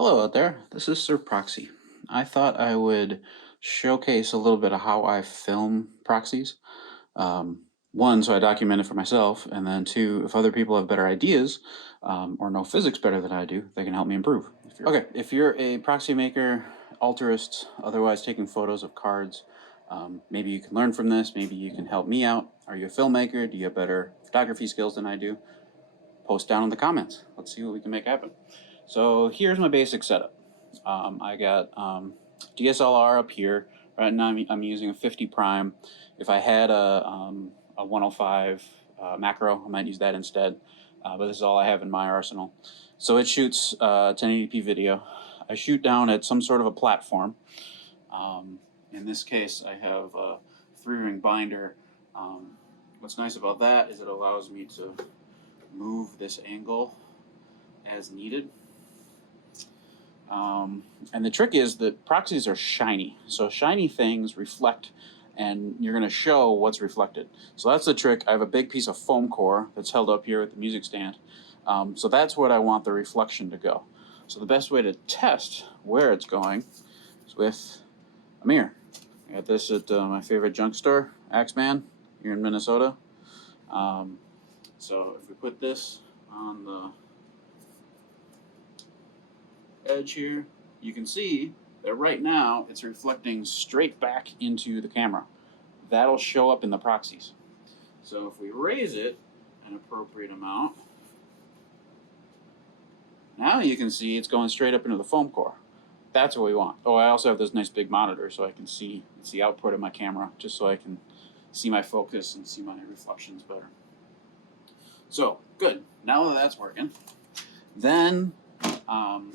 Hello out there, this is Sir Proxy. I thought I would showcase a little bit of how I film proxies. One, so I document it for myself, and then two, if other people have better ideas or know physics better than I do, they can help me improve. If you're a proxy maker, altruist, otherwise taking photos of cards, maybe you can learn from this, maybe you can help me out. Are you a filmmaker? Do you have better photography skills than I do? Post down in the comments. Let's see what we can make happen. So here's my basic setup. I got DSLR up here. Right now I'm using a 50 prime. If I had a 105 macro, I might use that instead. But this is all I have in my arsenal. So it shoots 1080p video. I shoot down at some sort of a platform. In this case, I have a 3-ring binder. What's nice about that is it allows me to move this angle as needed. And the trick is that proxies are shiny. So shiny things reflect, and you're going to show what's reflected. So that's the trick. I have a big piece of foam core that's held up here at the music stand. So that's what I want the reflection to go. So the best way to test where it's going is with a mirror. I got this at my favorite junk store, Axeman, here in Minnesota. So if we put this on the edge here, you can see that right now it's reflecting straight back into the camera. That'll show up in the proxies. So if we raise it an appropriate amount, now you can see it's going straight up into the foam core. That's what we want. Oh, I also have this nice big monitor so I can see the output of my camera, just so I can see my focus and see my reflections better. So, good. Now that that's working, then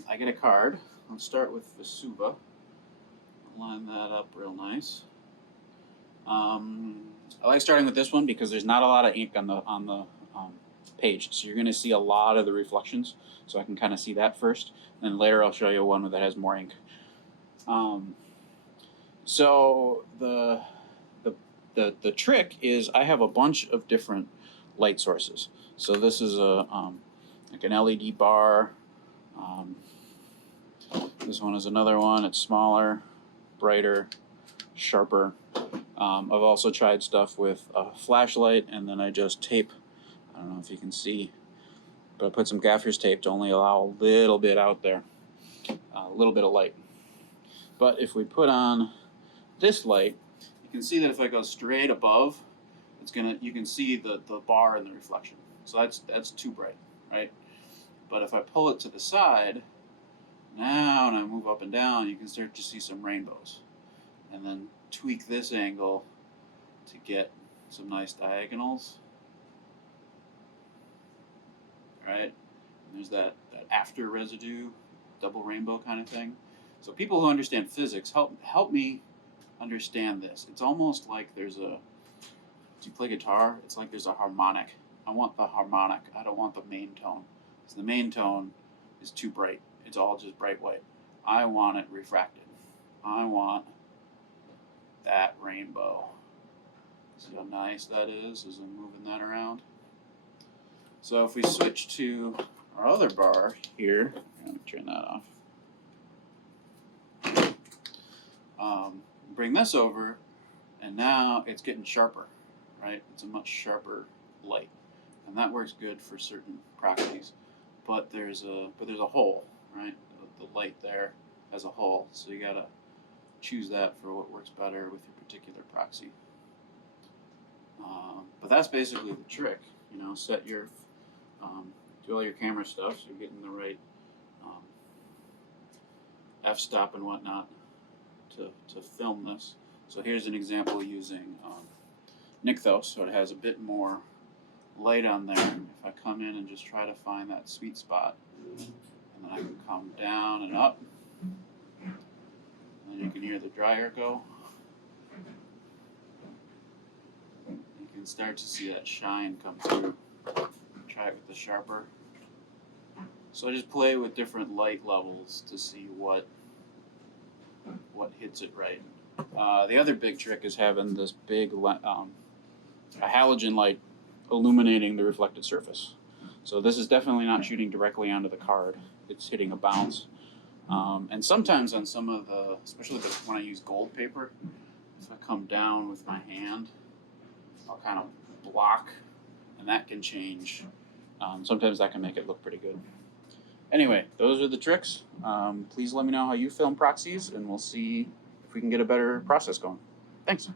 I get a card. Let's start with Vesuva. Line that up real nice. I like starting with this one because there's not a lot of ink on the page, so you're going to see a lot of the reflections. So I can kind of see that first, and then later I'll show you one that has more ink. So the trick is I have a bunch of different light sources. So this is a like an LED bar. This one is another one. It's smaller, brighter, sharper. I've also tried stuff with a flashlight, and then I just tape. I don't know if you can see, but I put some gaffer's tape to only allow a little bit out there, a little bit of light. But if we put on this light, you can see that if I go straight above, you can see the bar and the reflection. So that's too bright, right? But if I pull it to the side, now and I move up and down, you can start to see some rainbows. And then tweak this angle to get some nice diagonals. Right? And there's that after residue, double rainbow kind of thing. So people who understand physics, help me understand this. It's almost like do you play guitar? It's like there's a harmonic. I want the harmonic. I don't want the main tone. Because the main tone is too bright. It's all just bright white. I want it refracted. I want that rainbow. See how nice that is as I'm moving that around? So if we switch to our other bar here, let me turn that off. Bring this over, and now it's getting sharper, right? It's a much sharper light, and that works good for certain proxies. But there's a hole, right? The light there has a hole, so you gotta choose that for what works better with your particular proxy. But that's basically the trick, set your do all your camera stuff so you're getting the right f-stop and whatnot to film this. So here's an example using Nykthos, so it has a bit more light on there. If I come in and just try to find that sweet spot, and then I can come down and up, and then you can hear the dryer go. You can start to see that shine come through. Try it with the sharper. So I just play with different light levels to see what hits it right. The other big trick is having this big a halogen light illuminating the reflected surface. So this is definitely not shooting directly onto the card. It's hitting a bounce. And sometimes on some of the, especially when I use gold paper, if I come down with my hand, I'll kind of block, and that can change. Sometimes that can make it look pretty good. Anyway, those are the tricks. Please let me know how you film proxies, and we'll see if we can get a better process going. Thanks.